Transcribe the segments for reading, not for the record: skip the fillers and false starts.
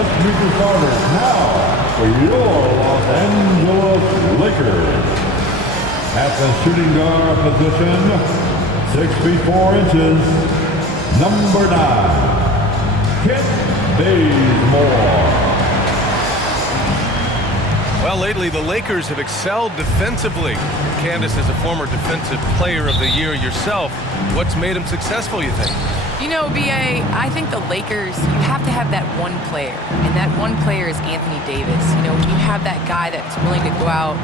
Let's meet the starters now for your Los Angeles Lakers. At the shooting guard position, 6 feet 4 inches, number 9, Kent Bazemore. Well, lately the Lakers have excelled defensively. Candace is a former defensive player of the year yourself. What's made him successful, you think? You know, B.A., I think the Lakers, you have to have that one player, and that one player is Anthony Davis. You know, when you have that guy that's willing to go out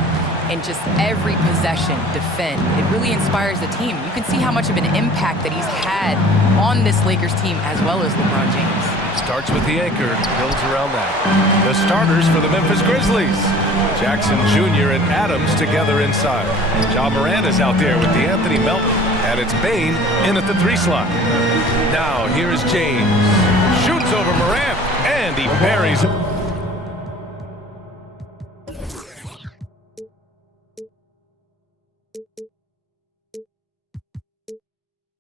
and just every possession defend, it really inspires the team. You can see how much of an impact that he's had on this Lakers team as well as LeBron James. Starts with the anchor, builds around that. The starters for the Memphis Grizzlies. Jackson Jr. and Adams together inside. Ja Morant is out there with DeAnthony Melton, and it's Bane in at the 3 slot. Now here is James. Shoots over Morant, and he buries him.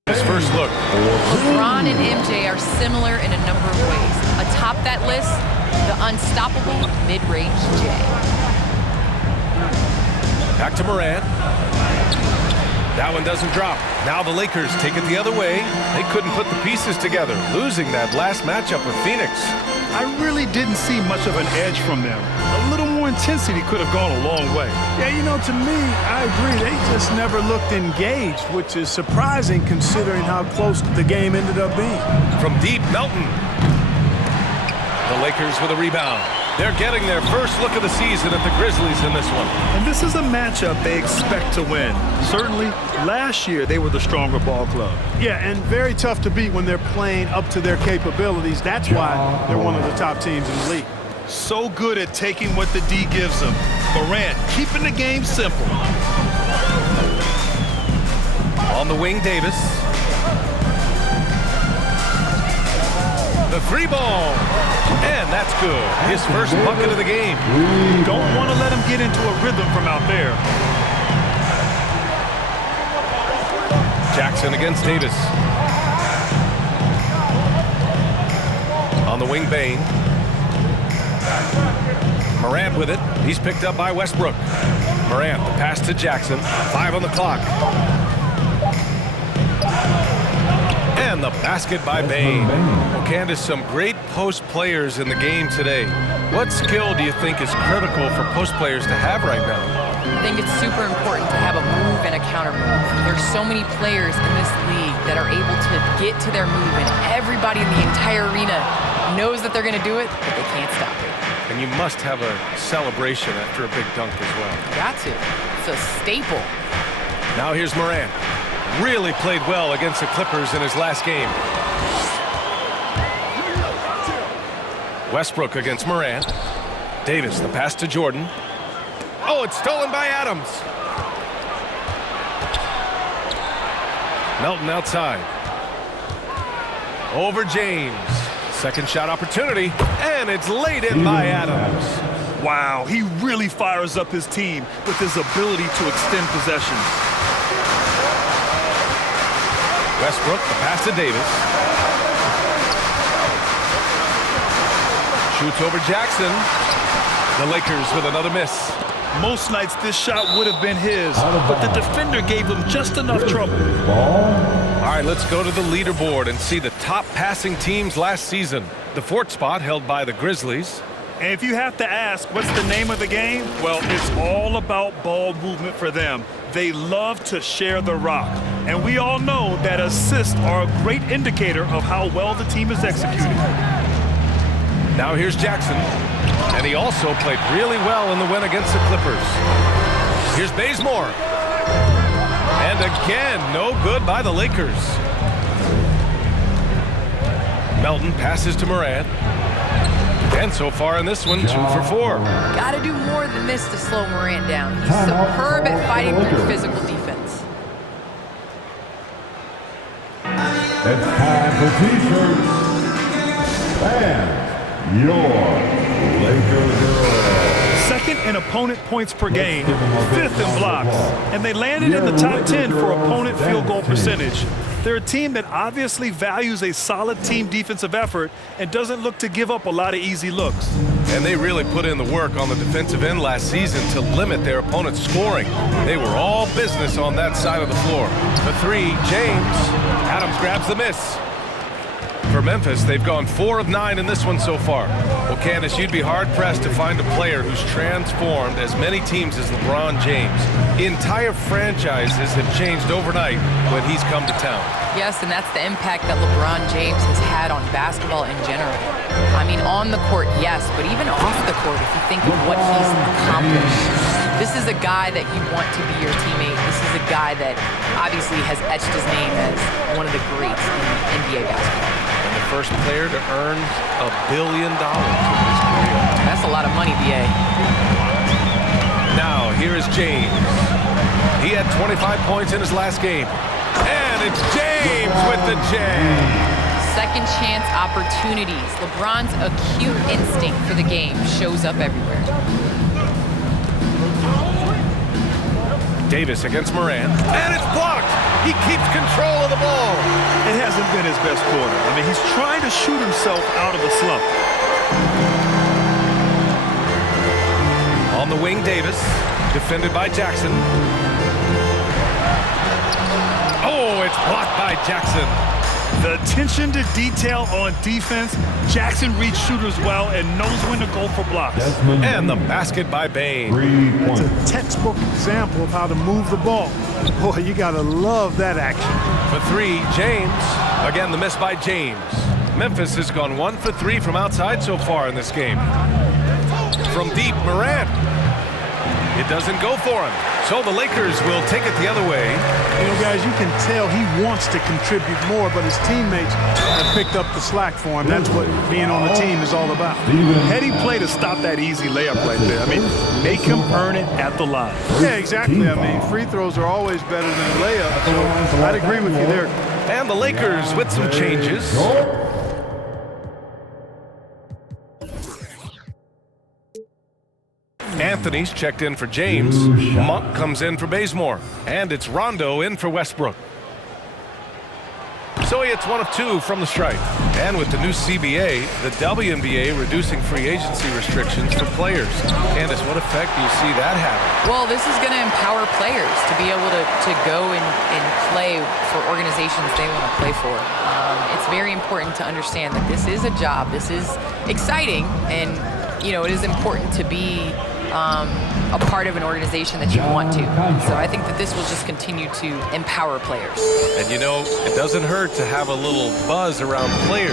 His first look. LeBron and MJ are similar in a number of ways. Atop that list, the unstoppable mid-range J. Back to Morant. That one doesn't drop. Now the Lakers take it the other way. They couldn't put the pieces together, losing that last matchup with Phoenix. I really didn't see much of an edge from them. A little more intensity could have gone a long way. Yeah, you know, to me, I agree. They just never looked engaged, which is surprising considering how close the game ended up being. From deep, Melton. The Lakers with a rebound. They're getting their first look of the season at the Grizzlies in this one. And this is a matchup they expect to win. Certainly, last year they were the stronger ball club. Yeah, and very tough to beat when they're playing up to their capabilities. That's why they're one of the top teams in the league. So good at taking what the D gives them. Morant keeping the game simple. On the wing, Davis. The 3 ball. And that's good. His first bucket of the game. Don't want to let him get into a rhythm from out there. Jackson against Davis. On the wing, Bane. Morant with it. He's picked up by Westbrook. Morant, the pass to Jackson. 5 on the clock. And the basket by Bane. Well, Candace, some great post players in the game today. What skill do you think is critical for post players to have right now? I think it's super important to have a move and a counter move. There's so many players in this league that are able to get to their move, and everybody in the entire arena knows that they're going to do it, but they can't stop it. And you must have a celebration after a big dunk as well. Got to. It's a staple. Now here's Morant. Really played well against the Clippers in his last game. Westbrook against Morant. Davis, the pass to Jordan. Oh, it's stolen by Adams. Melton outside. Over James. Second shot opportunity, and it's laid in by Adams. Wow, he really fires up his team with his ability to extend possession. Westbrook, the pass to Davis. Shoots over Jackson. The Lakers with another miss. Most nights this shot would have been his, but the defender gave him just enough trouble. All right, let's go to the leaderboard and see the top passing teams last season. The 4th spot held by the Grizzlies. And if you have to ask what's the name of the game, well, it's all about ball movement for them. They love to share the rock. And we all know that assists are a great indicator of how well the team is executing. Now here's Jackson. And he also played really well in the win against the Clippers. Here's Bazemore. And again, no good by the Lakers. Melton passes to Morant. And so far in this one, 2 for 4. Got to do more than this to slow Morant down. He's superb at fighting through physical defense. It's time for T-shirts. And your Lakers girls. Second in opponent points per game, 5th in blocks, and they landed in the top 10 for opponent field goal percentage. They're a team that obviously values a solid team defensive effort and doesn't look to give up a lot of easy looks. And they really put in the work on the defensive end last season to limit their opponent's scoring. They were all business on that side of the floor. The three, James. Adams grabs the miss. For Memphis, they've gone 4 of 9 in this one so far. Well, Candace, you'd be hard-pressed to find a player who's transformed as many teams as LeBron James. Entire franchises have changed overnight when he's come to town. Yes, and that's the impact that LeBron James has had on basketball in general. I mean, on the court, yes, but even off the court, if you think of what he's accomplished. This is a guy that you want to be your teammate. This is a guy that obviously has etched his name as one of the greats in NBA basketball. The first player to earn $1 billion in his career. That's a lot of money, BA. Now, here is James. He had 25 points in his last game. And it's James with the J. Second chance opportunities. LeBron's acute instinct for the game shows up everywhere. Davis against Moran. And it's blocked. He keeps control of the ball. It hasn't been his best quarter. I mean, he's trying to shoot himself out of a slump. On the wing, Davis. Defended by Jackson. Oh, it's blocked by Jackson. The attention to detail on defense. Jackson reads shooters well and knows when to go for blocks. And the basket by Bane. 3 points. It's a textbook example of how to move the ball. Boy, you got to love that action. For three, James. Again, the miss by James. Memphis has gone 1 for 3 from outside so far in this game. From deep, Moran. It doesn't go for him. So the Lakers will take it the other way. You know, guys, you can tell he wants to contribute more, but his teammates have picked up the slack for him. That's what being on the team is all about. Heady play to stop that easy layup right there. I mean, make him earn it at the line. Yeah, exactly. I mean, free throws are always better than a layup, so I'd agree with you there. And the Lakers with some changes. Anthony's checked in for James. Monk comes in for Bazemore. And it's Rondo in for Westbrook. So he hits 1 of 2 from the stripe. And with the new CBA, the WNBA reducing free agency restrictions for players. Candace, what effect do you see that having? Well, this is going to empower players to be able to go and play for organizations they want to play for. It's very important to understand that this is a job. This is exciting, and you know, it is important to be a part of an organization that you want to. So I think that this will just continue to empower players. And you know, it doesn't hurt to have a little buzz around players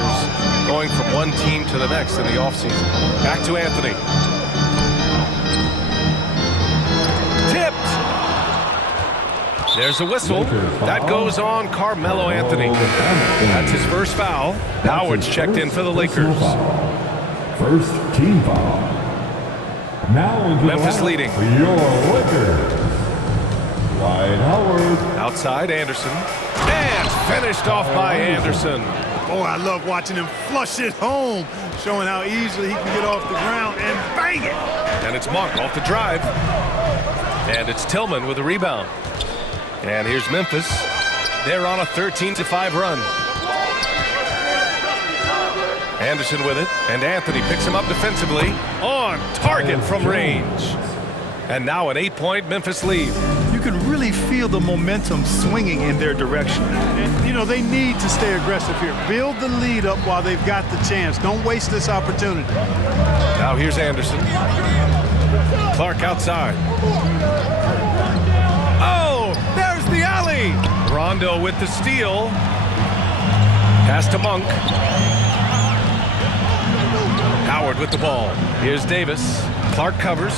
going from one team to the next in the offseason. Back to Anthony. Tipped. There's a whistle. That goes on Carmelo Anthony. That's his first foul. Howard's checked in for the Lakers. First team foul. Now into Memphis the leading. For your Lakers. Dwight Howard. Outside, Anderson. And finished off by Anderson. Oh, I love watching him flush it home, showing how easily he can get off the ground and bang it. And it's Monk off the drive. And it's Tillman with a rebound. And here's Memphis. They're on a 13-5 run. Anderson with it, and Anthony picks him up defensively. On target from range. And now an 8-point Memphis lead. You can really feel the momentum swinging in their direction. And, you know, they need to stay aggressive here. Build the lead up while they've got the chance. Don't waste this opportunity. Now here's Anderson. Clark outside. Oh, there's the alley. Rondo with the steal. Pass to Monk. Howard with the ball. Here's Davis. Clark covers.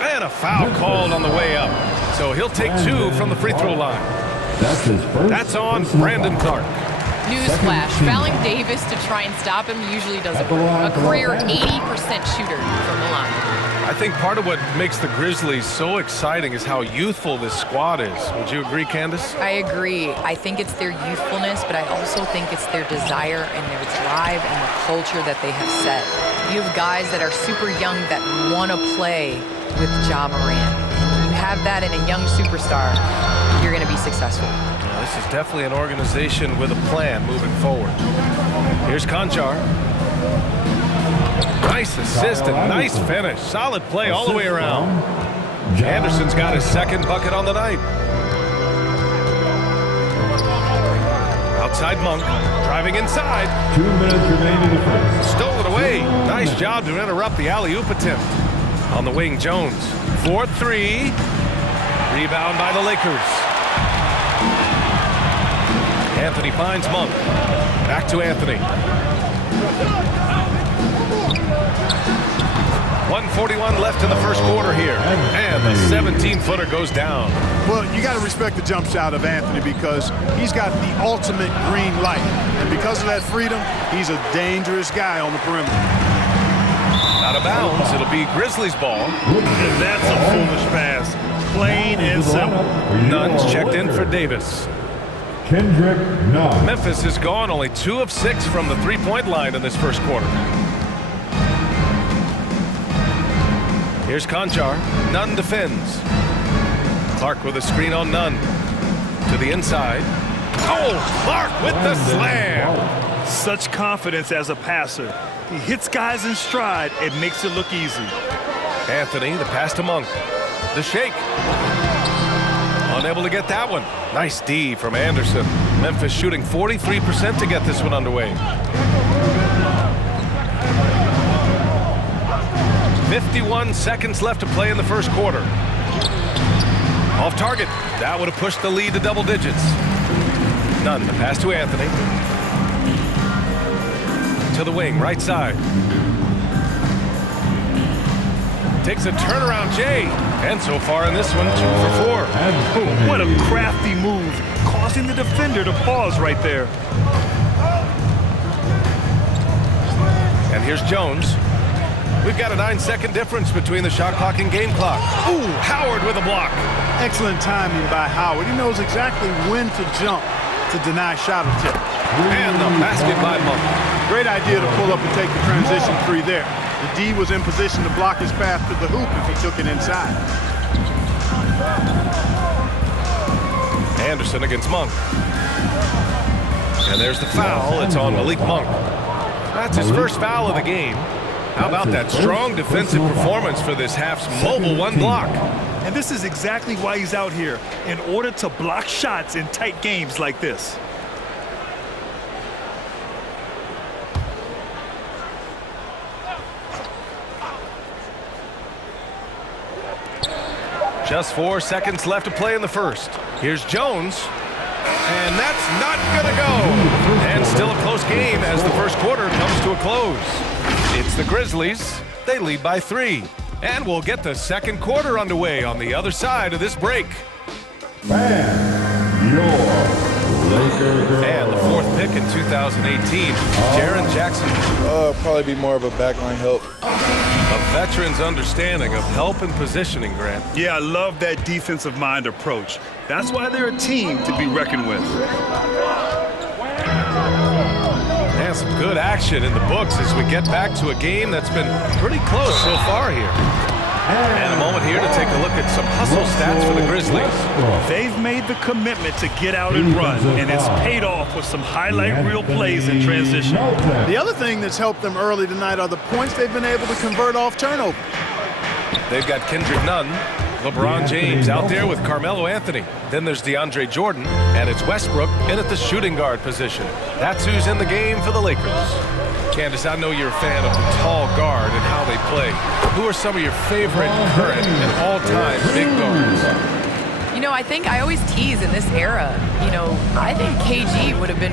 And a foul called on the way up. So he'll take 2 from the free throw line. That's his first. That's on Brandon Clark. Newsflash, fouling Davis to try and stop him usually doesn't work. A career 80% shooter from the line. I think part of what makes the Grizzlies so exciting is how youthful this squad is. Would you agree, Candace? I agree. I think it's their youthfulness, but I also think it's their desire and their drive and the culture that they have set. You have guys that are super young that want to play with Ja Morant. And you have have that in a young superstar, you're going to be successful. This is definitely an organization with a plan moving forward. Here's Conchar. Nice assist and nice finish. Solid play all the way around. Anderson's got his second bucket on the night. Outside Monk, driving inside. 2 minutes remaining in the first. Stole it away. Nice job to interrupt the alley-oop attempt. On the wing, Jones. 4-3. Rebound by the Lakers. Anthony finds Monk. Back to Anthony. 1:41 left in the first quarter here. And the 17-footer goes down. Well, you got to respect the jump shot of Anthony because he's got the ultimate green light. And because of that freedom, he's a dangerous guy on the perimeter. Out of bounds, it'll be Grizzlies ball. And that's a foolish pass. Plain and simple. Nunn's checked in for Davis. Kendrick Nunn. Memphis is gone, only 2 of 6 from the three-point line in this first quarter. Here's Conchar. Nunn defends. Clark with a screen on Nunn. To the inside. Oh, Clark with the slam. Such confidence as a passer. He hits guys in stride and makes it look easy. Anthony, the pass to Monk. The shake. Unable to get that one. Nice D from Anderson. Memphis shooting 43% to get this one underway. 51 seconds left to play in the first quarter. Off target. That would have pushed the lead to double digits. Nunn, the pass to Anthony. To the wing, right side. Takes a turnaround, Jay. And so far in this one, 2 for 4. Oh, what a crafty move, causing the defender to pause right there. And here's Jones. We've got a 9-second difference between the shot clock and game clock. Ooh, Howard with a block. Excellent timing by Howard. He knows exactly when to jump to deny shot attempt. And the basket by Monk. Great idea to pull up and take the transition three there. The D was in position to block his path to the hoop if he took it inside. Anderson against Monk. And there's the foul. It's on Malik Monk. That's his first foul of the game. How about that strong defensive performance for this half's mobile one block? And this is exactly why he's out here, in order to block shots in tight games like this. Just 4 seconds left to play in the first. Here's Jones. And that's not going to go. And still a close game as the first quarter comes to a close. It's the Grizzlies. They lead by 3. And we'll get the second quarter underway on the other side of this break. And your Laker girl. And the 4th pick in 2018, Jaren Jackson. Probably be more of a backline help. A veteran's understanding of help and positioning, Grant. Yeah, I love that defensive mind approach. That's why they're a team to be reckoned with. And some good action in the books as we get back to a game that's been pretty close so far here. And a moment here to take a look at some hustle stats for the Grizzlies. They've made the commitment to get out and run, and it's paid off with some highlight reel plays in transition. The other thing that's helped them early tonight are the points they've been able to convert off turnover. They've got Kendrick Nunn, LeBron James out there with Carmelo Anthony. Then there's DeAndre Jordan, and it's Westbrook in at the shooting guard position. That's who's in the game for the Lakers. Candace, I know you're a fan of the tall guard and how they play. Who are some of your favorite current and all-time big guards? You know, I think I always tease in this era, I think KG would have been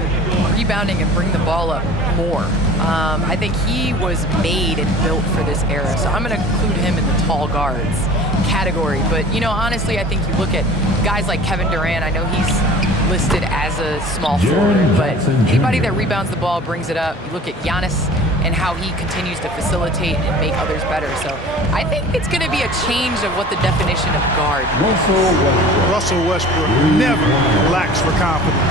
rebounding and bring the ball up more. I think he was made and built for this era. So I'm going to include him in the tall guards category. But, honestly, I think you look at guys like Kevin Durant. I know he's listed as a small forward, but anybody that rebounds the ball brings it up. You look at Giannis and how he continues to facilitate and make others better. So I think it's going to be a change of what the definition of guard. Russell Westbrook never lacks for confidence.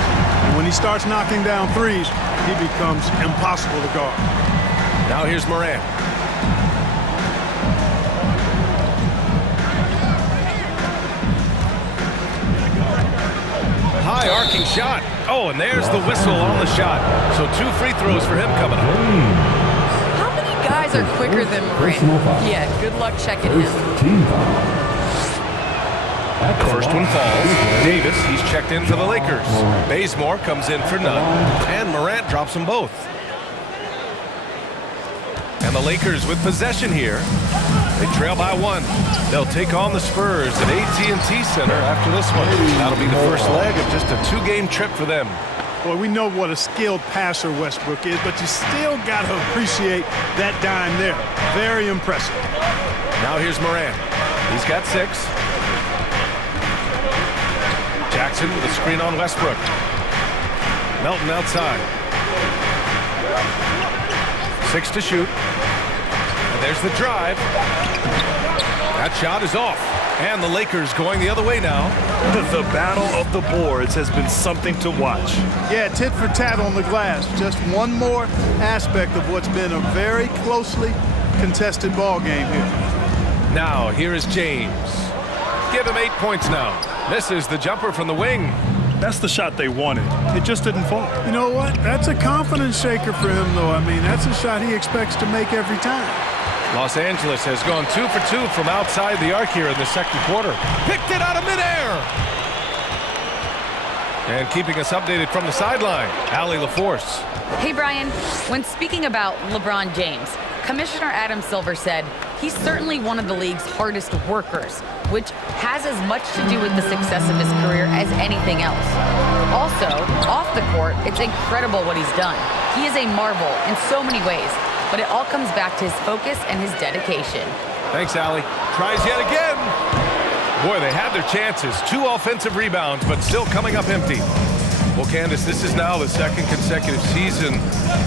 And when he starts knocking down threes, he becomes impossible to guard. Now here's Morant. high arcing shot. Oh, and there's the whistle on the shot. So 2 free throws for him coming up. How many guys are quicker than Morant? Yeah, good luck checking him. Team foul. The first one falls. Davis, he's checked in for the Lakers. Bazemore comes in for none. And Morant drops them both. And the Lakers with possession here. They trail by 1. They'll take on the Spurs at AT&T Center after this one. That'll be the first leg of just a 2-game trip for them. Boy, we know what a skilled passer Westbrook is, but you still got to appreciate that dime there. Very impressive. Now here's Morant. He's got 6. Jackson with a screen on Westbrook. Melton outside. 6 to shoot. And there's the drive. That shot is off. And the Lakers going the other way now. The battle of the boards has been something to watch. Yeah, tit for tat on the glass. Just one more aspect of what's been a very closely contested ball game here. Now, here is James. Give him 8 points now. Misses the jumper from the wing. That's the shot they wanted. It just didn't fall. You know what? That's a confidence shaker for him, though. I mean, that's a shot he expects to make every time. Los Angeles has gone 2 for 2 from outside the arc here in the second quarter. Picked it out of midair. And keeping us updated from the sideline, Allie LaForce. Hey, Brian. When speaking about LeBron James, Commissioner Adam Silver said he's certainly one of the league's hardest workers, which has as much to do with the success of his career as anything else. Also, off the court, it's incredible what he's done. He is a marvel in so many ways, but it all comes back to his focus and his dedication. Thanks, Allie. Tries yet again. Boy, they had their chances. 2 offensive rebounds, but still coming up empty. Well, Candace, this is now the second consecutive season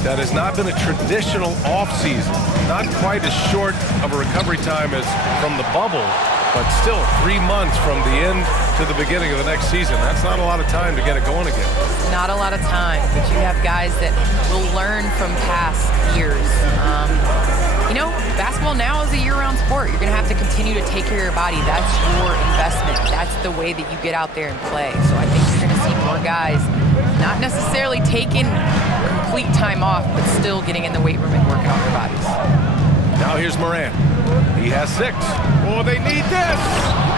that has not been a traditional offseason. Not quite as short of a recovery time as from the bubble, but still 3 months from the end to the beginning of the next season. That's not a lot of time to get it going again. Not a lot of time, but you have guys that will learn from past years. You know, basketball now is a year-round sport. You're going to have to continue to take care of your body. That's your investment. That's the way that you get out there and play. So I think you're going to see more guys not necessarily taking complete time off, but still getting in the weight room and working on their bodies. Now here's Morant. He has 6. Oh, they need this.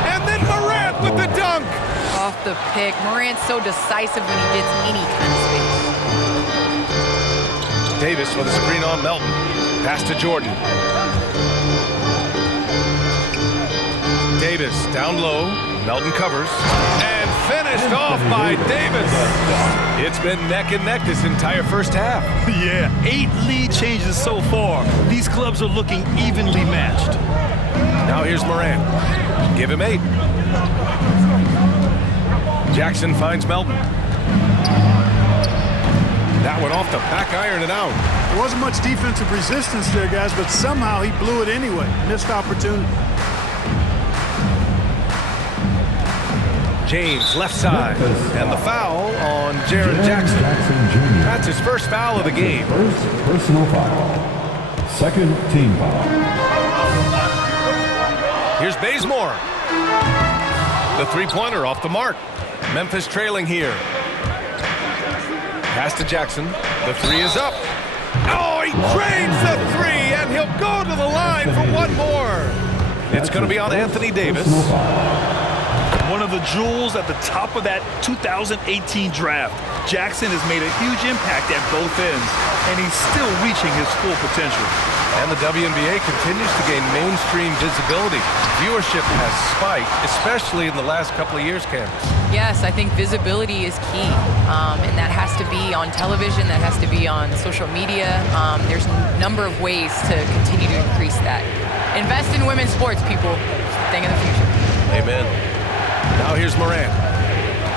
And then Morant with the dunk. Off the pick. Morant's so decisive when he gets any kind of space. Davis with a screen on Melton. Pass to Jordan. Davis down low. Melton covers. And finished off by Davis. It's been neck and neck this entire first half. Yeah, 8 lead changes so far. These clubs are looking evenly matched. Now here's Morant. Give him 8. Jackson finds Melton. That one off the back iron and out. There wasn't much defensive resistance there, guys, but somehow he blew it anyway. Missed opportunity. James left side. And the foul on Jaren Jackson. That's his first foul of the game. First personal foul. Second team foul. Here's Bazemore. The 3-pointer off the mark. Memphis trailing here. Pass to Jackson. The 3 is up. Oh, he drains the 3, and he'll go to the line for one more. It's going to be on Anthony Davis. One of the jewels at the top of that 2018 draft. Jackson has made a huge impact at both ends, and he's still reaching his full potential. And the WNBA continues to gain mainstream visibility. Viewership has spiked, especially in the last couple of years, Candace. Yes, I think visibility is key, and that has to be on television, that has to be on social media. There's a number of ways to continue to increase that. Invest in women's sports, people. It's the thing of the future. Amen. Now here's Morant.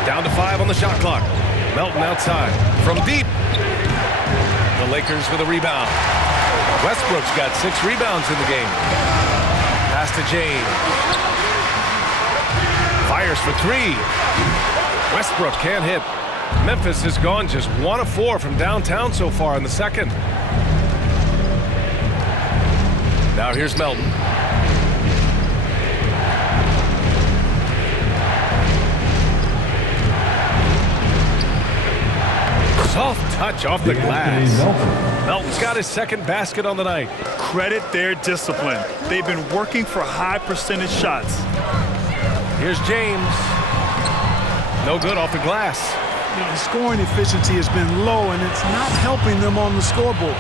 Down to 5 on the shot clock. Melton outside. From deep. The Lakers with a rebound. Westbrook's got 6 rebounds in the game. Pass to James. Fires for 3. Westbrook can't hit. Memphis has gone just 1 of 4 from downtown so far in the second. Now here's Melton. Soft touch off the glass. Melton's got his second basket on the night. Credit their discipline. They've been working for high percentage shots. Here's James. No good off the glass. You know, the scoring efficiency has been low, and it's not helping them on the scoreboard.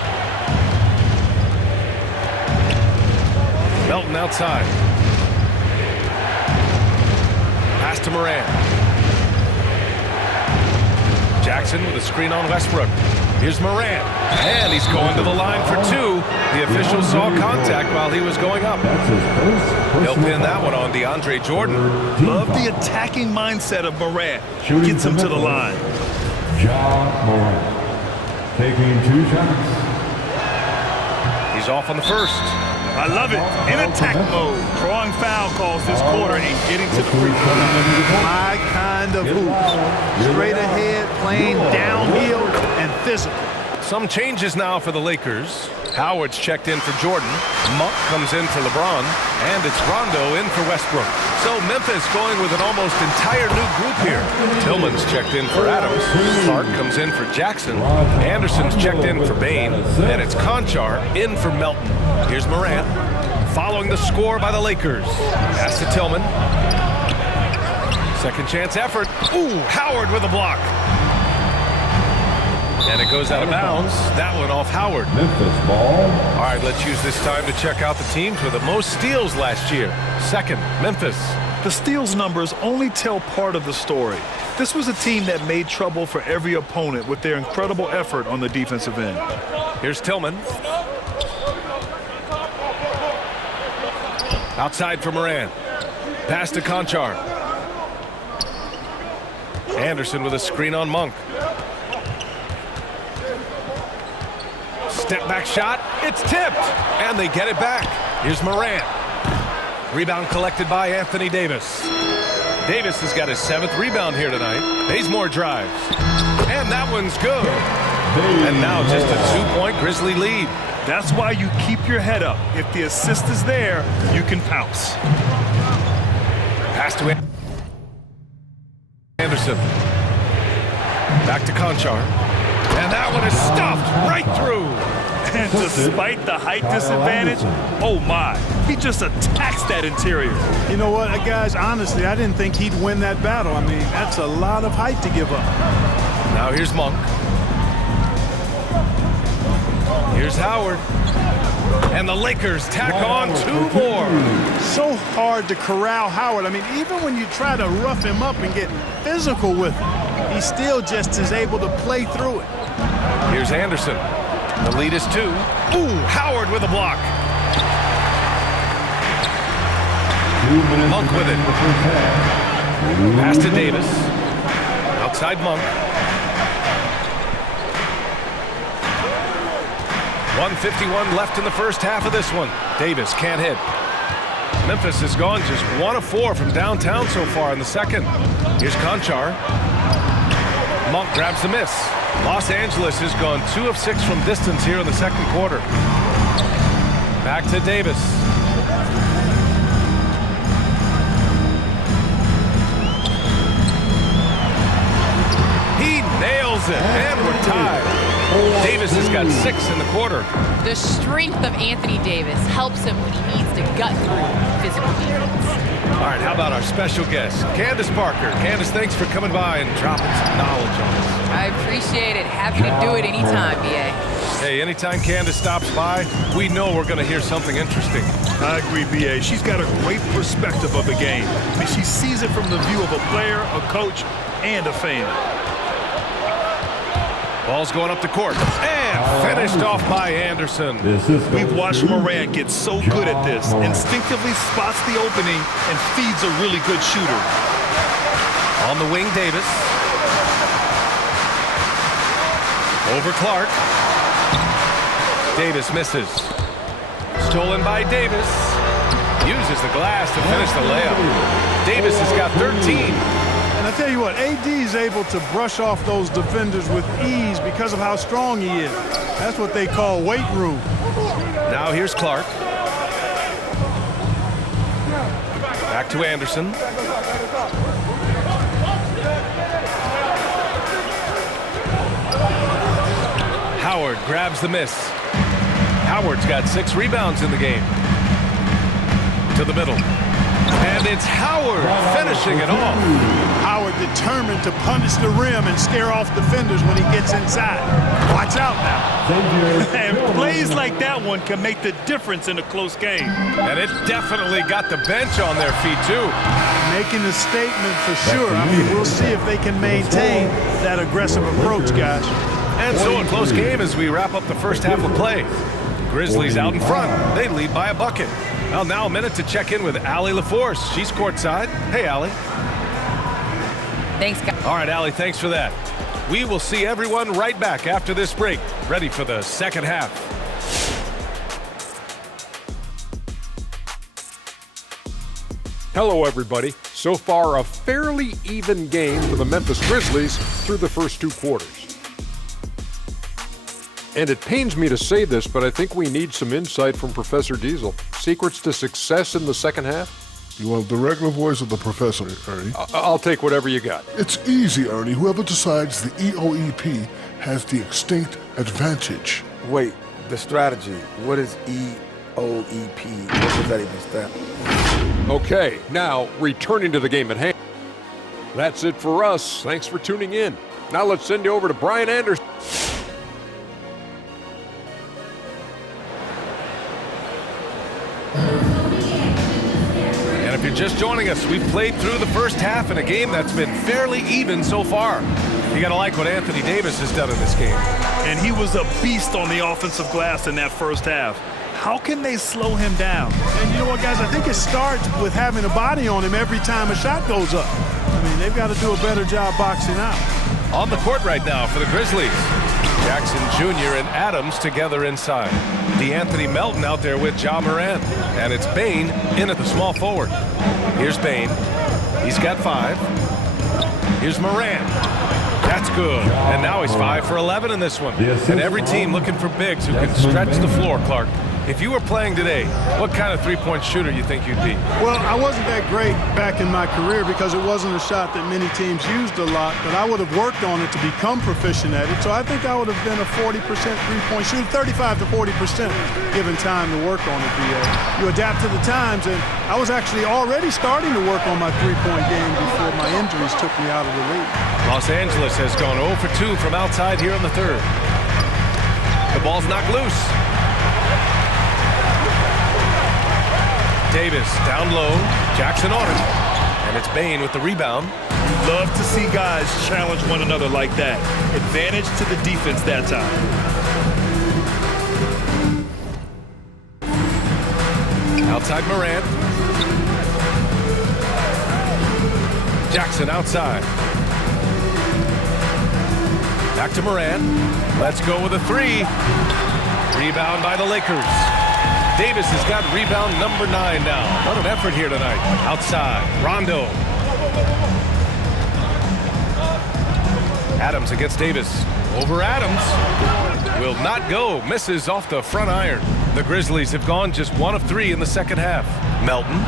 Melton outside. Pass to Moran. Jackson with a screen on Westbrook. Here's Moran. And he's going to the line for two. The official saw contact while he was going up. He'll pin that one on DeAndre Jordan. Love the attacking mindset of Moran. Gets him to the line. Ja Morant taking 2 shots. He's off on the first. I love it. In attack mode. Drawing foul calls this quarter and getting to the free throw line. My kind of hoops. Straight ahead, playing downhill, and physical. Some changes now for the Lakers. Howard's checked in for Jordan. Monk comes in for LeBron. And it's Rondo in for Westbrook. So Memphis going with an almost entire new group here. Tillman's checked in for Adams. Clark comes in for Jackson. Anderson's checked in for Bane. And it's Conchar in for Melton. Here's Morant. Following the score by the Lakers. Pass to Tillman. Second chance effort. Ooh, Howard with a block. And it goes out of bounds. That one off Howard. Memphis ball. All right, let's use this time to check out the teams with the most steals last year. Second, Memphis. The steals numbers only tell part of the story. This was a team that made trouble for every opponent with their incredible effort on the defensive end. Here's Tillman. Outside for Moran. Pass to Conchar. Anderson with a screen on Monk. Step back shot. It's tipped. And they get it back. Here's Moran. Rebound collected by Anthony Davis. Davis has got his 7th rebound here tonight. Bazemore drives. And that one's good. And now just a 2-point Grizzly lead. That's why you keep your head up. If the assist is there, you can pounce. Pass to Anderson. Back to Conchar. And that one is stuffed right through. And despite the height disadvantage, oh my, he just attacks that interior. You know what, guys, honestly, I didn't think he'd win that battle. I mean, that's a lot of height to give up. Now here's Monk. Here's Howard. And the Lakers tack on 2 more. So hard to corral Howard. I mean, even when you try to rough him up and get physical with him, he still just is able to play through it. Here's Anderson. The lead is 2. Ooh, Howard with a block. Monk with it. Pass to Davis. Outside Monk. 1:51 left in the first half of this one. Davis can't hit. Memphis has gone just 1 of 4 from downtown so far in the second. Here's Conchar. Monk grabs the miss. Los Angeles has gone 2 of 6 from distance here in the second quarter. Back to Davis. He nails it, and we're tied. Davis has got 6 in the quarter. The strength of Anthony Davis helps him when he needs to gut through physical defense. All right, how about our special guest, Candace Parker. Candace, thanks for coming by and dropping some knowledge on us. I appreciate it. Happy to do it anytime, BA. Hey, anytime Candace stops by, we know we're going to hear something interesting. I agree, BA. She's got a great perspective of the game. I mean, she sees it from the view of a player, a coach, and a fan. Ball's going up the court. And finished off by Anderson. We've watched Morant get so good at this. Instinctively spots the opening and feeds a really good shooter. On the wing, Davis. Over Clark. Davis misses. Stolen by Davis. Uses the glass to finish the layup. Davis has got 13. And I tell you what, AD is able to brush off those defenders with ease because of how strong he is. That's what they call weight room. Now here's Clark. Back to Anderson. grabs the miss. Howard's got 6 rebounds in the game. To the middle. And it's Howard finishing it off. Howard determined to punish the rim and scare off defenders when he gets inside. Watch out now. And plays like that one can make the difference in a close game. And it definitely got the bench on their feet, too. Making a statement for sure. I mean, we'll see if they can maintain that aggressive approach, guys. And so a close game as we wrap up the first half of play. Grizzlies out in front. They lead by a bucket. Well, now a minute to check in with Allie LaForce. She's courtside. Hey, Allie. Thanks, guys. All right, Allie, thanks for that. We will see everyone right back after this break, ready for the second half. Hello, everybody. So far, a fairly even game for the Memphis Grizzlies through the first 2 quarters. And it pains me to say this, but I think we need some insight from Professor Diesel. Secrets to success in the second half? You want the regular voice of the professor, Ernie? I'll take whatever you got. It's easy, Ernie. Whoever decides the EOEP has the extinct advantage. Wait, the strategy. What is EOEP? What does that even stand for? Okay, now returning to the game at hand. That's it for us. Thanks for tuning in. Now let's send you over to Brian Anderson. And if you're just joining us, we've played through the first half in a game that's been fairly even so far. You got to like what Anthony Davis has done in this game. And he was a beast on the offensive glass in that first half. How can they slow him down? And you know what, guys? I think it starts with having a body on him every time a shot goes up. I mean, they've got to do a better job boxing out. On the court right now for the Grizzlies. Jackson Jr. and Adams together inside. DeAnthony Melton out there with Ja Morant. And it's Bane in at the small forward. Here's Bane. He's got 5. Here's Morant. That's good. And now he's 5 for 11 in this one. And every team looking for bigs who can stretch the floor, Clark. If you were playing today, what kind of three-point shooter you think you'd be? Well, I wasn't that great back in my career because it wasn't a shot that many teams used a lot, but I would have worked on it to become proficient at it. So I think I would have been a 40% three-point shooter, 35 to 40% given time to work on it. You adapt to the times, and I was actually already starting to work on my three-point game before my injuries took me out of the league. Los Angeles has gone 0 for 2 from outside here in the third. The ball's knocked loose. Davis down low, Jackson on it, and it's Bane with the rebound. Love to see guys challenge one another like that. Advantage to the defense that time. Outside Morant. Jackson outside. Back to Morant. Let's go with a 3. Rebound by the Lakers. Davis has got rebound number 9 now. What an effort here tonight. Outside, Rondo. Adams against Davis. Over Adams. Will not go. Misses off the front iron. The Grizzlies have gone just 1 of 3 in the second half. Melton.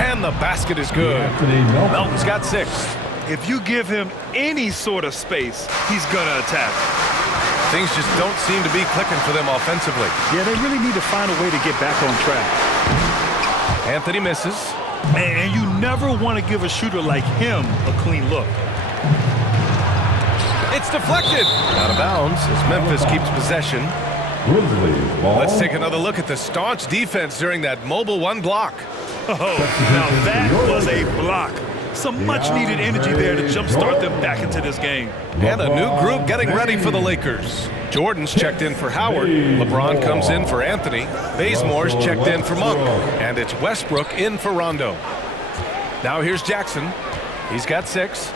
And the basket is good. Melton's got 6. If you give him any sort of space, he's going to attack. Things just don't seem to be clicking for them offensively. Yeah, they really need to find a way to get back on track. Anthony misses. And you never want to give a shooter like him a clean look. It's deflected. Out of bounds as Memphis keeps possession. Let's take another look at the staunch defense during that mobile 1 block. Oh, now that was a block. Some much-needed energy there to jumpstart them back into this game. And a new group getting ready for the Lakers. Jordan's checked in for Howard. LeBron comes in for Anthony. Bazemore's checked in for Monk. And it's Westbrook in for Rondo. Now here's Jackson. He's got 6.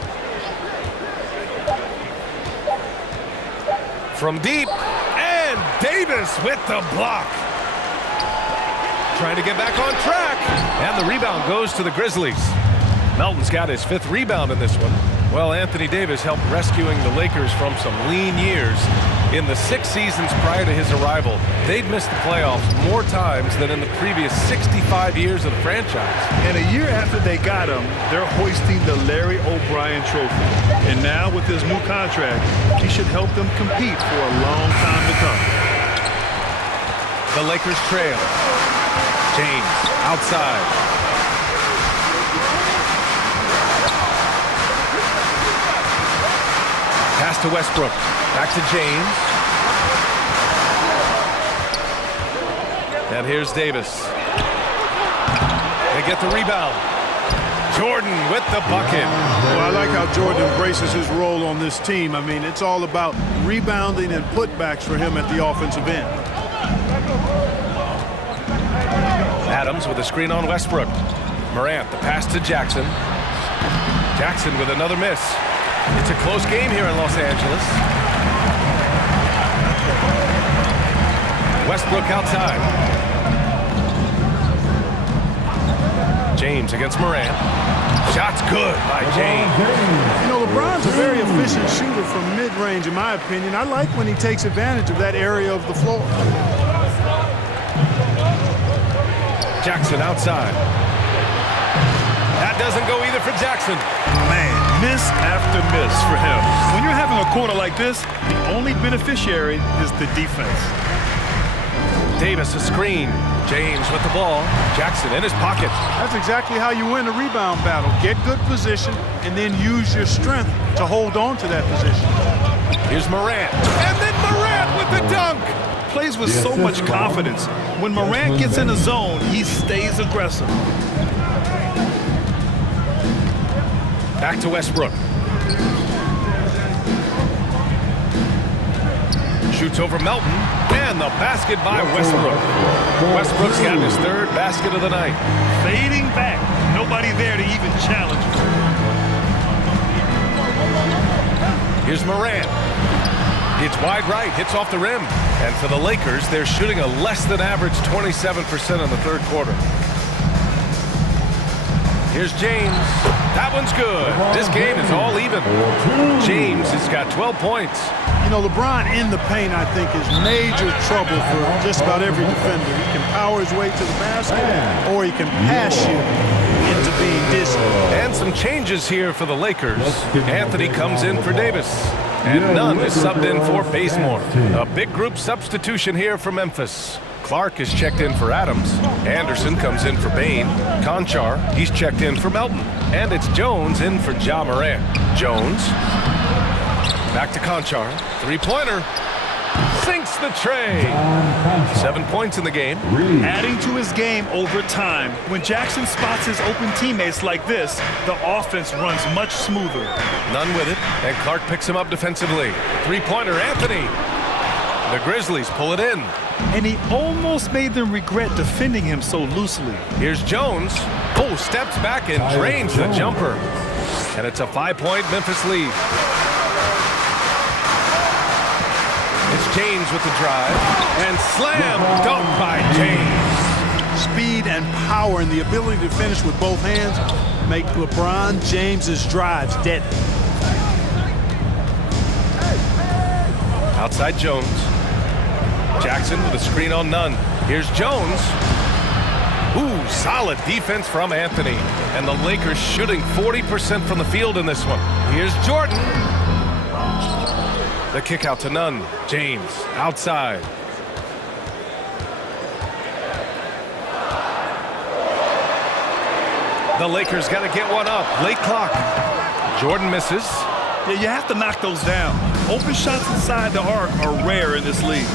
From deep. And Davis with the block. Trying to get back on track. And the rebound goes to the Grizzlies. Melton's got his 5th rebound in this one. Well, Anthony Davis helped rescuing the Lakers from some lean years In the 6 seasons prior to his arrival, they'd missed the playoffs more times than in the previous 65 years of the franchise. And a year after they got him, they're hoisting the Larry O'Brien Trophy. And now with his new contract, he should help them compete for a long time to come. The Lakers trail. James outside. Pass to Westbrook. Back to James. And here's Davis. They get the rebound. Jordan with the bucket. Well, I like how Jordan embraces his role on this team. I mean, it's all about rebounding and putbacks for him at the offensive end. Adams with a screen on Westbrook. Morant, the pass to Jackson. Jackson with another miss. It's a close game here in Los Angeles. Westbrook outside. James against Morant. Shot's good by James. You know, LeBron's a very efficient shooter from mid-range, in my opinion. I like when he takes advantage of that area of the floor. Jackson outside. That doesn't go either for Jackson. Man, miss after miss for him. When you're having a quarter like this, the only beneficiary is the defense. Davis a screen. James with the ball. Jackson in his pocket. That's exactly how you win a rebound battle. Get good position and then use your strength to hold on to that position. Here's Morant. And then Morant with the dunk. Plays with so much confidence. When Morant gets in the zone, he stays aggressive. Back to Westbrook. Shoots over Melton. And the basket by Westbrook. Westbrook's got his third basket of the night. Fading back. Nobody there to even challenge him. Here's Morant. It's wide right, hits off the rim. And for the Lakers, they're shooting a less than average 27% in the third quarter. Here's James. That one's good. This game is all even. James has got 12 points. You know, LeBron in the paint, I think, is major trouble for just about every defender. He can power his way to the basket, or he can pass you into being dizzy. And some changes here for the Lakers. Anthony comes in for Davis. And Nunn is subbed in for Bazemore. A big group substitution here for Memphis. Clark is checked in for Adams. Anderson comes in for Bane. Conchar, he's checked in for Melton. And it's Jones in for Ja Morant. Jones. Back to Conchar. Three-pointer. Sinks the tray. 7 points in the game. Adding to his game over time. When Jackson spots his open teammates like this, the offense runs much smoother. Nunn with it, and Clark picks him up defensively. Three-pointer, Anthony. The Grizzlies pull it in. And he almost made them regret defending him so loosely. Here's Jones. Oh, steps back and drains the jumper. And it's a 5-point Memphis lead. It's James with the drive. And slam dunk by James. Speed and power and the ability to finish with both hands make LeBron James's drives deadly. Outside Jones. Jackson with a screen on Nunn. Here's Jones. Ooh, solid defense from Anthony. And the Lakers shooting 40% from the field in this one. Here's Jordan. The kick out to Nunn. James outside. The Lakers got to get one up. Late clock. Jordan misses. Yeah, you have to knock those down. Open shots inside the arc are rare in this league.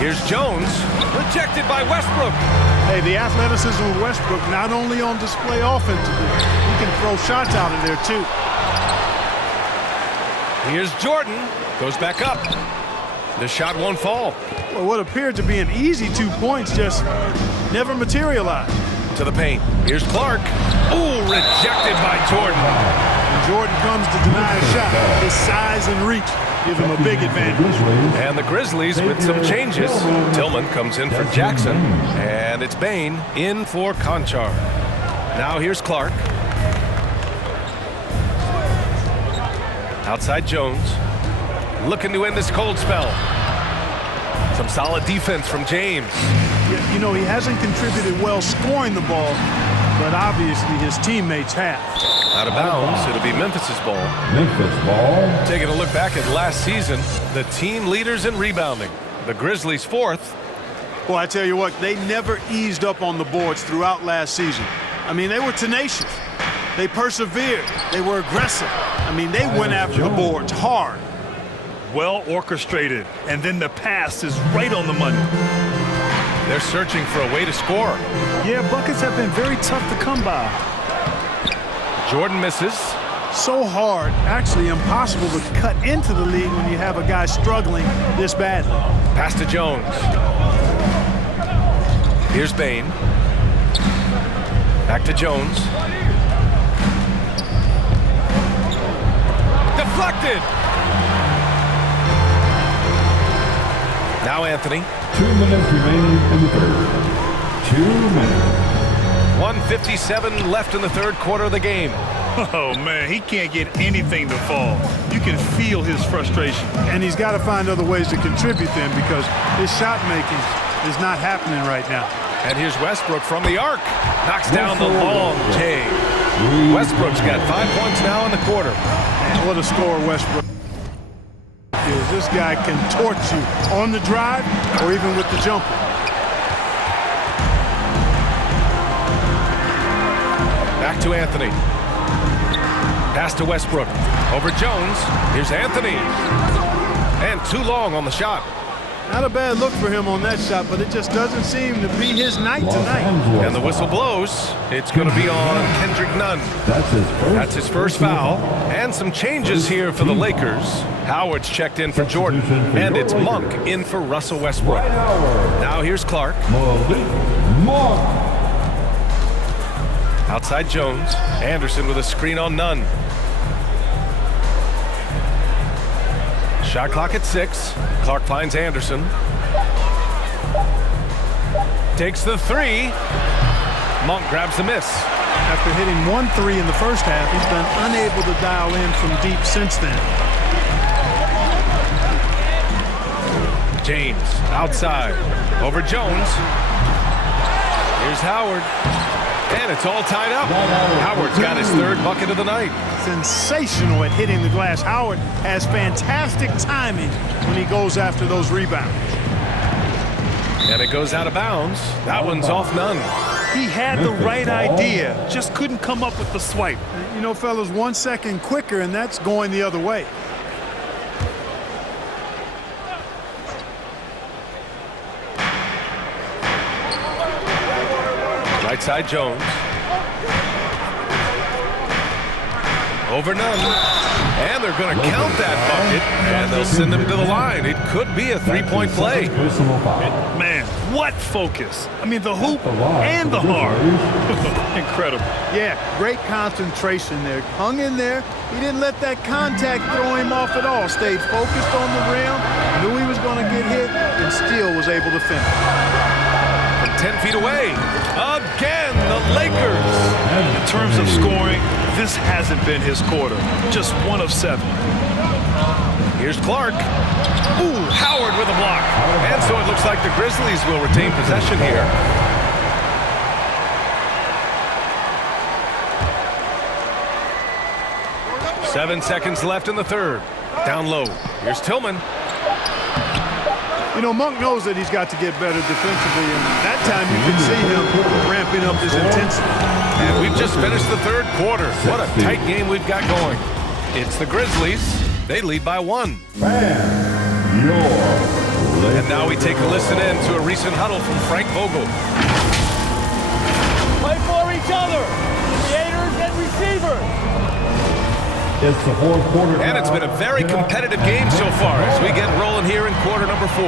Here's Jones, rejected by Westbrook. Hey, the athleticism of Westbrook not only on display offensively, he can throw shots out of there too. Here's Jordan, goes back up. The shot won't fall. Well, what appeared to be an easy 2 points just never materialized. To the paint. Here's Clark. Ooh, rejected by Jordan. And Jordan comes to deny a shot. His size and reach give him a big advantage. And the Grizzlies with some changes. Tillman comes in for Jackson. And it's Bane in for Conchar. Now here's Clark. Outside Jones. looking to end this cold spell. Some solid defense from James. Yeah, you know, he hasn't contributed well scoring the ball, but obviously his teammates have. Out of bounds, it'll be Memphis's ball. Memphis ball. Taking a look back at last season, the team leaders in rebounding. The Grizzlies 4th. Well, I tell you what, they never eased up on the boards throughout last season. I mean, they were tenacious. They persevered. They were aggressive. I mean, they went after the boards hard. Well orchestrated, and then the pass is right on the money. They're searching for a way to score. Yeah, buckets have been very tough to come by. Jordan misses. So hard, actually impossible to cut into the lead when you have a guy struggling this badly. Pass to Jones. Here's Bain. Back to Jones. Deflected. Now Anthony. 2 minutes remaining in the third. 2 minutes. 1:57 left in the third quarter of the game. Oh, man, he can't get anything to fall. You can feel his frustration. And he's got to find other ways to contribute then, because his shot making is not happening right now. And here's Westbrook from the arc. Knocks down the long J. Westbrook's got 5 points now in the quarter. Man, what a scorer Westbrook is. This guy can torch you on the drive or even with the jumper. Back to Anthony. Pass to Westbrook. Over Jones. Here's Anthony. And too long on the shot. Not a bad look for him on that shot, but it just doesn't seem to be his night tonight. And the whistle blows. It's going to be on Kendrick Nunn. That's his first foul. And some changes here for the Lakers. Howard's checked in for Jordan. And it's Monk in for Russell Westbrook. Now here's Clark. Outside Jones. Anderson with a screen on Nunn. Shot clock at 6. Clark finds Anderson. Takes the 3. Monk grabs the miss. After hitting 1 3 in the first half, he's been unable to dial in from deep since then. James outside. Over Jones. Here's Howard. And it's all tied up. Howard's got his 3rd bucket of the night. Sensational at hitting the glass. Howard has fantastic timing when he goes after those rebounds. And it goes out of bounds. That one's off Nunn. He had the right idea, just couldn't come up with the swipe. You know, fellas, 1 second quicker, and that's going the other way. Right side Jones. Over Nunn. And they're going to count that bucket, and they'll send him to the line. It could be a 3-point play. Man, what focus. I mean, the hoop and the heart. Incredible. Yeah, great concentration there. Hung in there. He didn't let that contact throw him off at all. Stayed focused on the rim, knew he was going to get hit, and still was able to finish. From 10 feet away, again, the Lakers. In terms of scoring, this hasn't been his quarter. Just 1 of 7. Here's Clark. Ooh, Howard with a block. And so it looks like the Grizzlies will retain possession here. Seven seconds left in the third. Down low. Here's Tillman. You know, Monk knows that he's got to get better defensively, and that time you can see him ramping up his intensity. And we've just finished the third quarter. What a tight game we've got going. It's the Grizzlies. They lead by 1. And now we take a listen in to a recent huddle from Frank Vogel. Play for each other, creators and receivers. It's the fourth quarter. And it's been a very competitive game so far as we get rolling here in quarter number 4.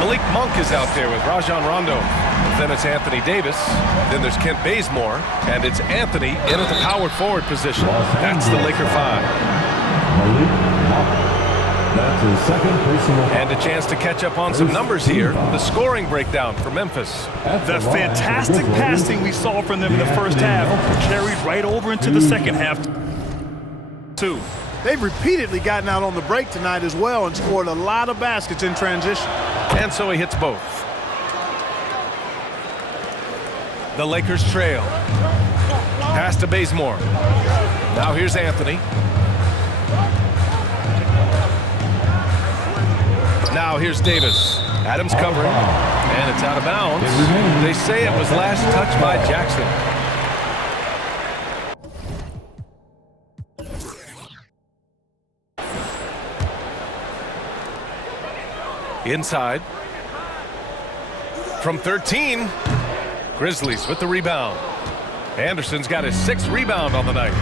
Malik Monk is out there with Rajon Rondo. Then it's Anthony Davis. Then there's Kent Bazemore. And it's Anthony in at the power forward position. That's the Laker 5. Malik Monk. That's his second personal. And a chance to catch up on some numbers here. The scoring breakdown for Memphis. The fantastic passing we saw from them in the first half carried right over into the second half too. They've repeatedly gotten out on the break tonight as well and scored a lot of baskets in transition. And so he hits both. The Lakers trail. Pass to Bazemore. Now here's Anthony. Now here's Davis. Adams covering. And it's out of bounds. They say it was last touched by Jackson. Inside. From 13. Grizzlies with the rebound. Anderson's got his 6th rebound on the night.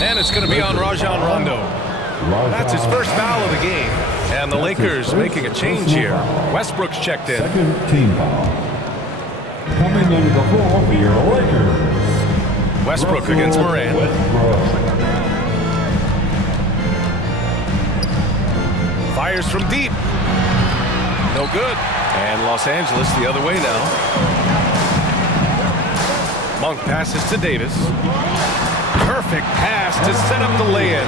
And it's going to be on Rajon Rondo. That's his first foul of the game. And the Lakers making a change here. Westbrook's checked in. Second team foul. Coming into the floor for your Lakers. Westbrook against Moran. Fires from deep. No good. And Los Angeles the other way now. Monk passes to Davis. Perfect pass to set up the lay-in.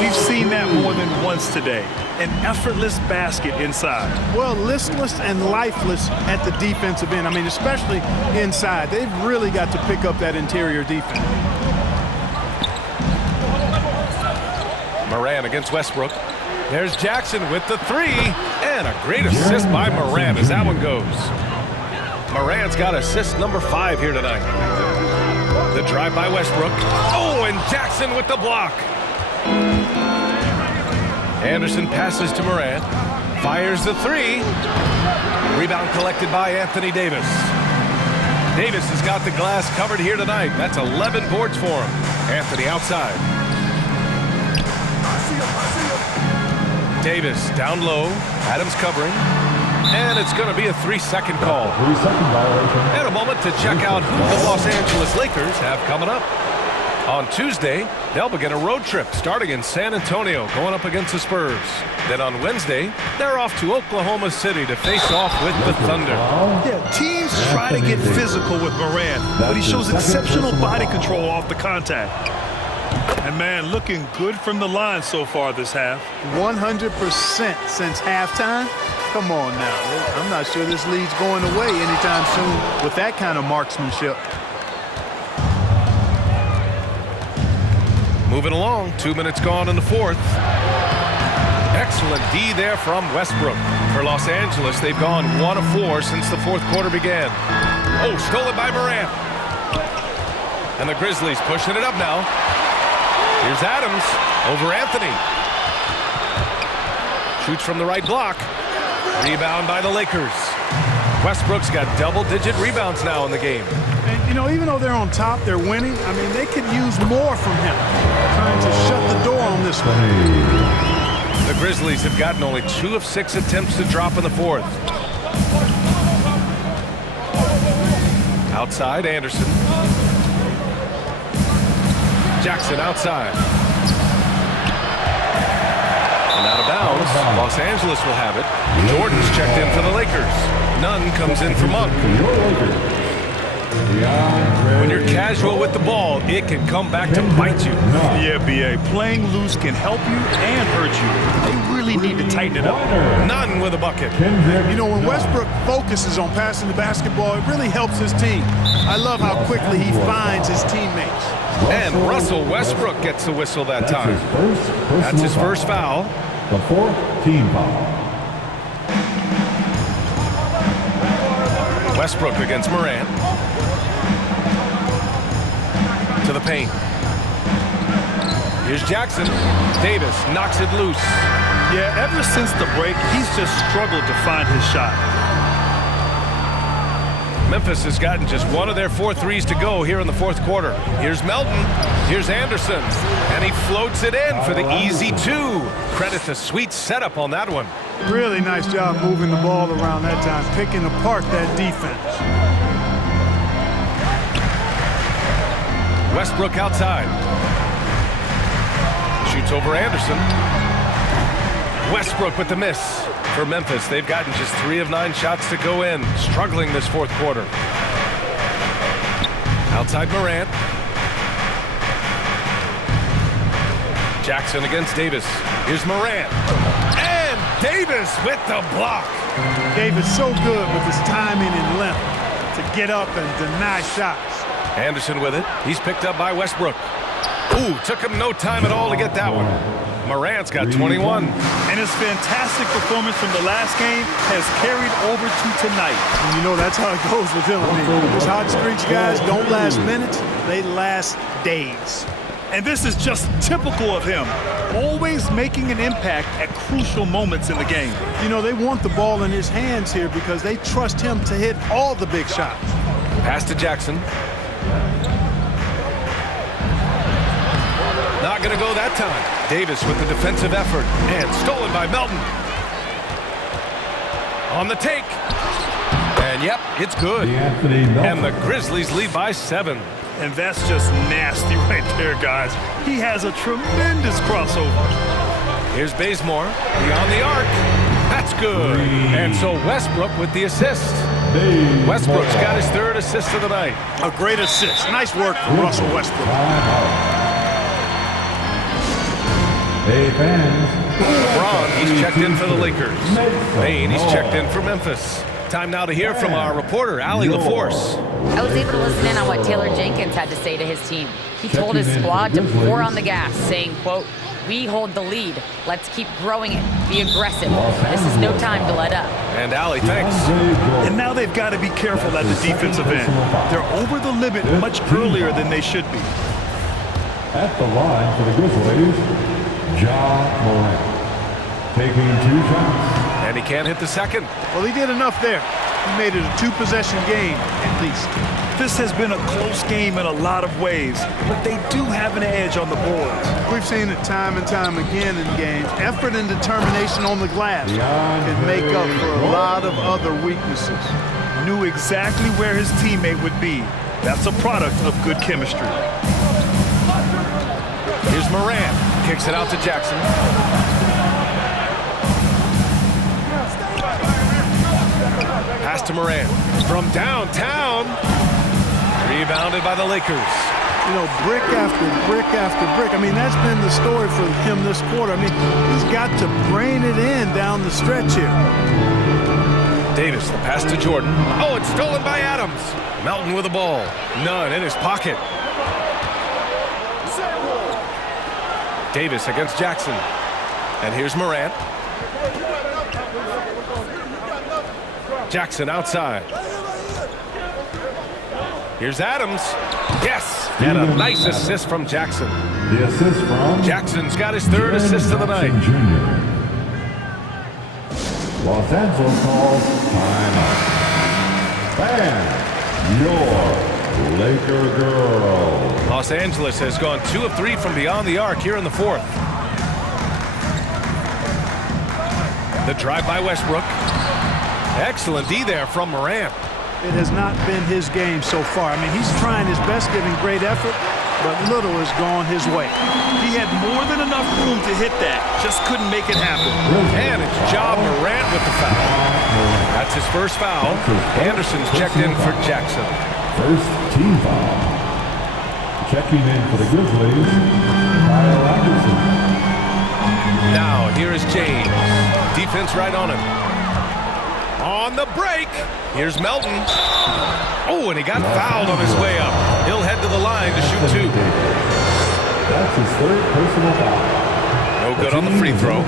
We've seen that more than once today. An effortless basket inside. Well, listless and lifeless at the defensive end. I mean, especially inside. They've really got to pick up that interior defense. Moran against Westbrook. There's Jackson with the 3. And a great assist by Moran as that one goes. Moran's got assist number 5 here tonight. The drive by Westbrook. Oh, and Jackson with the block. Anderson passes to Moran. Fires the 3. Rebound collected by Anthony Davis. Davis has got the glass covered here tonight. That's 11 boards for him. Anthony outside. Davis down low. Adams covering. And it's going to be a 3-second call. 3-second violation. And a moment to check out who the Los Angeles Lakers have coming up. On Tuesday, they'll begin a road trip starting in San Antonio, going up against the Spurs. Then on Wednesday, they're off to Oklahoma City to face off with the Thunder. Yeah, teams try to get physical with Moran, but he shows exceptional body control off the contact. And man, looking good from the line so far this half. 100% since halftime. Come on now. I'm not sure this lead's going away anytime soon with that kind of marksmanship. Moving along, 2 minutes gone in the 4th. Excellent D there from Westbrook. For Los Angeles, they've gone 1 of 4 since the 4th quarter began. Oh, stolen by Moran. And the Grizzlies pushing it up now. Here's Adams over Anthony. Shoots from the right block. Rebound by the Lakers. Westbrook's got double-digit rebounds now in the game. And, you know, even though they're on top, they're winning. I mean, they could use more from him. Trying to shut the door on this one. The Grizzlies have gotten only 2 of 6 attempts to drop in the 4th. Outside, Anderson. Jackson outside. And out of bounds, Los Angeles will have it. Jordan's checked in for the Lakers. Nunn comes in for Monk. When you're casual with the ball, it can come back to bite you. Yeah, B.A. Playing loose can help you and hurt you. They really need to tighten it up. Nunn with a bucket. You know, when Westbrook focuses on passing the basketball, it really helps his team. I love how quickly he finds his teammates. And Russell Westbrook gets the whistle that time. That's his first foul. The 4th team foul. Westbrook against Moran. To the paint. Here's Jackson. Davis knocks it loose. Yeah, ever since the break, he's just struggled to find his shot. Memphis has gotten just 1 of their 4 threes to go here in the 4th quarter. Here's Melton. Here's Anderson. And he floats it in for the easy 2. Credit the sweet setup on that one. Really nice job moving the ball around that time, picking apart that defense. Westbrook outside. Shoots over Anderson. Westbrook with the miss. For Memphis, they've gotten just 3 of 9 shots to go in. Struggling this 4th quarter. Outside Morant. Jackson against Davis. Here's Morant. And Davis with the block. Davis so good with his timing and length to get up and deny shots. Anderson with it. He's picked up by Westbrook. Ooh, took him no time at all to get that one. Morant's got 21. And his fantastic performance from the last game has carried over to tonight. And you know, that's how it goes with him. I mean, his hot streaks, guys, don't last minutes. They last days. And this is just typical of him, always making an impact at crucial moments in the game. You know, they want the ball in his hands here because they trust him to hit all the big shots. Pass to Jackson. Not going to go that time. Davis with the defensive effort. And stolen by Melton. On the take. And yep, it's good. And the Grizzlies lead by 7. And that's just nasty right there, guys. He has a tremendous crossover. Here's Bazemore beyond the arc. That's good. And so Westbrook with the assist. Westbrook's got his 3rd assist of the night. A great assist. Nice work from Russell Westbrook. Hey, fans. LeBron, he's checked in for the Lakers. Bane, he's checked in for Memphis. Time now to hear from our reporter, Allie LaForce. I was able to listen in on what Taylor Jenkins had to say to his team. He told his squad to pour on the gas, saying, quote, "We hold the lead. Let's keep growing it. Be aggressive. This is no time to let up." And Allie, thanks. And now they've got to be careful at the defensive end. They're over the limit much earlier than they should be. At the line for the Grizzlies, Ja Morant. Taking 2 shots. And he can't hit the second. Well, he did enough there. He made it a 2-possession game, at least. This has been a close game in a lot of ways, but they do have an edge on the boards. We've seen it time and time again in games. Effort and determination on the glass can make up for a lot of other weaknesses. Knew exactly where his teammate would be. That's a product of good chemistry. Here's Morant. Kicks it out to Jackson. Pass to Morant. From downtown. Rebounded by the Lakers. You know, brick after brick after brick. I mean, that's been the story for him this quarter. I mean, he's got to brain it in down the stretch here. Davis, the pass to Jordan. Oh, it's stolen by Adams. Melton with the ball. None in his pocket. Davis against Jackson. And here's Morant. Jackson outside. Here's Adams. Yes! And a nice assist from Jackson. The assist from Jackson's got his 3rd assist of the night. Jr. Los Angeles calls timeout. Bam! Your Laker girl. Los Angeles has gone 2 of 3 from beyond the arc here in the 4th. The drive by Westbrook. Excellent D there from Morant. It has not been his game so far. I mean, he's trying his best, giving great effort, but little has gone his way. He had more than enough room to hit that, just couldn't make it happen. And it's Ja Morant with the foul. That's his first foul. Anderson's checked in for Jackson. First team foul. Checking in for the Grizzlies, Kyle Anderson. Now, here is James. Defense right on him. On the break, here's Melton. Oh, and he got fouled on his way up. He'll head to the line to shoot 2. That's his 3rd personal foul. No good on the free throw.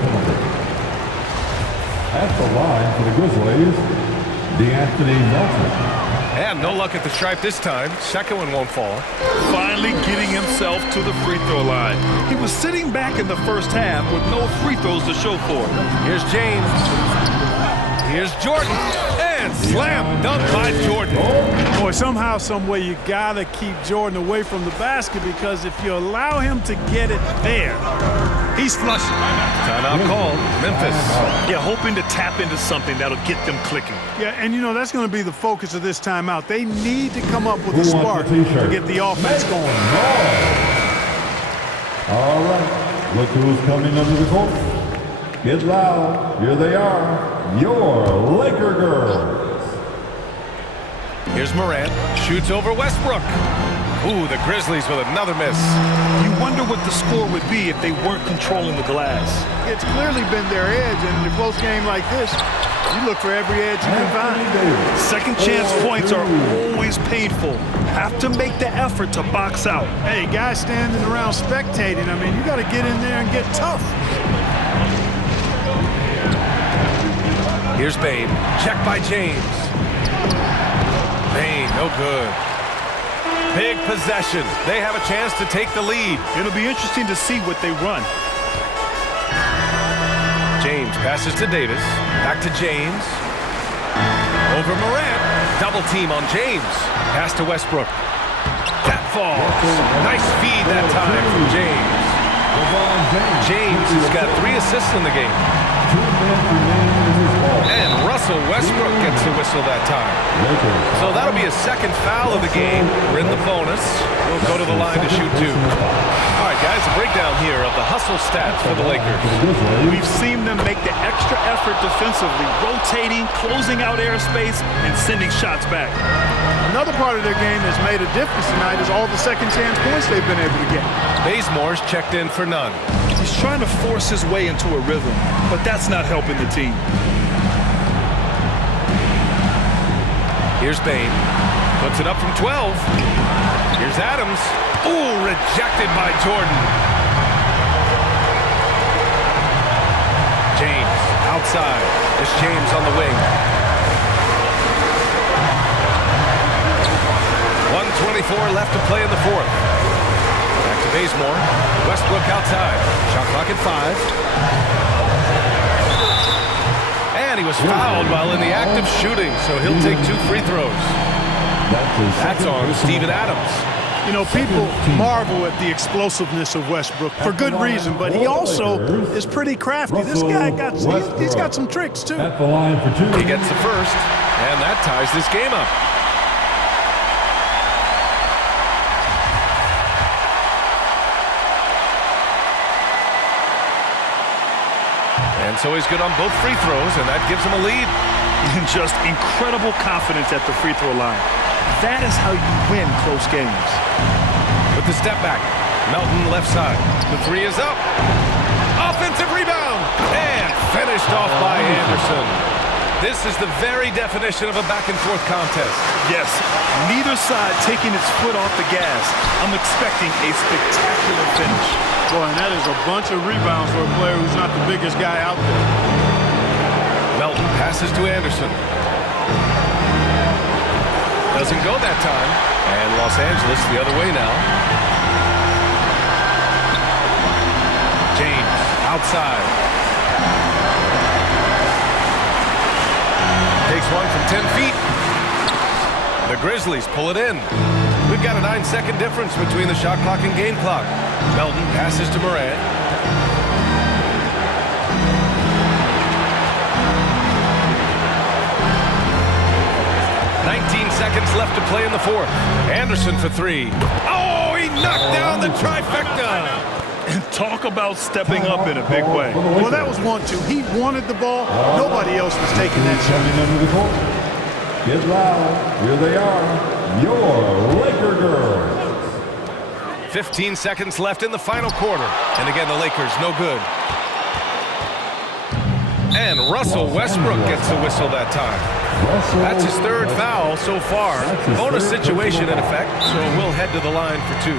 At the line for the Grizzlies, DeAnthony Melton. And no luck at the stripe this time. Second one won't fall. Finally getting himself to the free throw line. He was sitting back in the first half with no free throws to show for it. Here's James. Here's Jordan. And slam dunk by Jordan. Boy, somehow, some way, you gotta keep Jordan away from the basket, because if you allow him to get it there, he's flushing. Timeout called. Memphis. Yeah, hoping to tap into something that'll get them clicking. Yeah, and you know, that's going to be the focus of this timeout. They need to come up with a spark to get the offense going. All right, look who's coming under the court. Get loud. Here they are, your Laker girls. Here's Morant. Shoots over Westbrook. Ooh, the Grizzlies with another miss. You wonder what the score would be if they weren't controlling the glass. It's clearly been their edge, and in a close game like this, you look for every edge you can find. Second chance points are always painful. Have to make the effort to box out. Hey, guys standing around spectating, I mean, you got to get in there and get tough. Here's Bain. Check by James. Bain, no good. Big possession. They have a chance to take the lead. It'll be interesting to see what they run. James passes to Davis. Back to James. Over Morant. Double team on James. Pass to Westbrook. That falls. Nice feed that time from James. James has got 3 assists in the game. And Russell Westbrook gets the whistle that time. So that'll be a second foul of the game. We're in the bonus. We'll go to the line to shoot 2. All right, guys, a breakdown here of the hustle stats for the Lakers. We've seen them make the extra effort defensively, rotating, closing out airspace, and sending shots back. Another part of their game that's made a difference tonight is all the second chance points they've been able to get. Bazemore's checked in for none. He's trying to force his way into a rhythm, but that's not helping the team. Here's Bain. Puts it up from 12. Here's Adams. Ooh, rejected by Jordan. James outside. It's James on the wing. 1:24 left to play in the fourth. Back to Bazemore. Westbrook outside. Shot clock at 5. And he was fouled while in the act of shooting, so he'll take 2 free throws. That's on Steven Adams. You know, people marvel at the explosiveness of Westbrook for good reason, but he also is pretty crafty. This guy he's got some tricks, too. At the line for 2. He gets the first, and that ties this game up. And so he's good on both free throws, and that gives him a lead. And just incredible confidence at the free throw line. That is how you win close games. With the step back, Melton left side. The 3 is up. Offensive rebound. And finished off by Anderson. This is the very definition of a back-and-forth contest. Yes, neither side taking its foot off the gas. I'm expecting a spectacular finish. Boy, and that is a bunch of rebounds for a player who's not the biggest guy out there. Melton passes to Anderson. Doesn't go that time. And Los Angeles the other way now. James outside. Takes one from 10 feet. The Grizzlies pull it in. We've got a 9-second difference between the shot clock and game clock. Melton passes to Morant. Seconds left to play in the fourth. Anderson for 3. Oh, he knocked down the trifecta. And talk about stepping up in a big way. Well, that was 1-2. He wanted the ball. Nobody else was taking that shot. Get loud. Here they are. Your Laker girls. 15 seconds left in the final quarter. And again, the Lakers no good. And Russell Westbrook gets the whistle that time. That's his 3rd foul so far. Bonus situation in effect, so we'll head to the line for 2.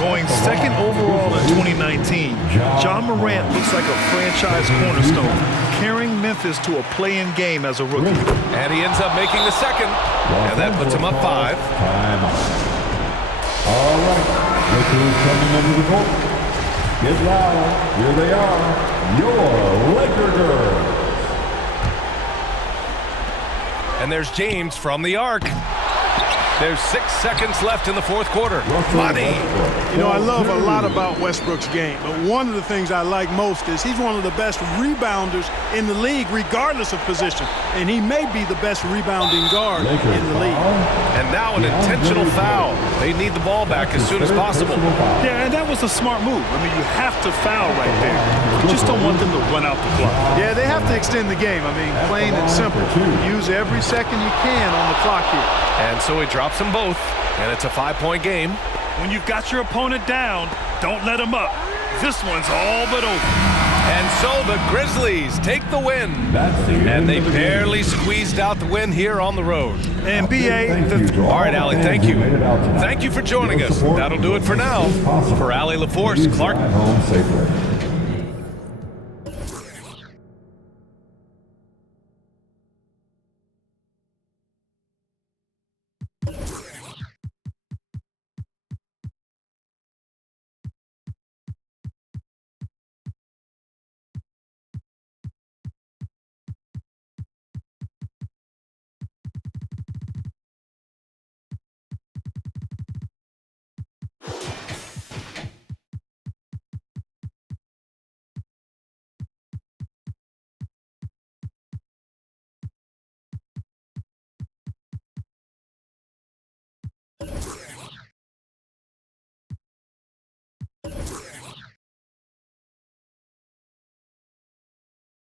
Going 2nd overall in 2019, John Morant looks like a franchise cornerstone, carrying Memphis to a play-in game as a rookie. And he ends up making the 2nd, and that puts him up 5. All right, Lakers coming under the court. Get loud. Here they are, your Laker girls. And there's James from the arc. There's 6 seconds left in the fourth quarter. Money. You know, I love a lot about Westbrook's game, but one of the things I like most is he's one of the best rebounders in the league, regardless of position. And he may be the best rebounding guard in the league. And now an intentional foul. They need the ball back as soon as possible. Yeah, and that was a smart move. I mean, you have to foul right there. Just don't want them to run out the clock. Yeah, they have to extend the game. I mean, plain and simple. Use every second you can on the clock here. And so he drops them both, and it's a 5-point game. When you've got your opponent down, don't let them up. This one's all but over. And so the Grizzlies take the win. And they barely squeezed out the win here on the road. And B.A. All right, Allie, thank you. Thank you for joining us. That'll do it for now. For Allie LaForce, Clark. Home safely.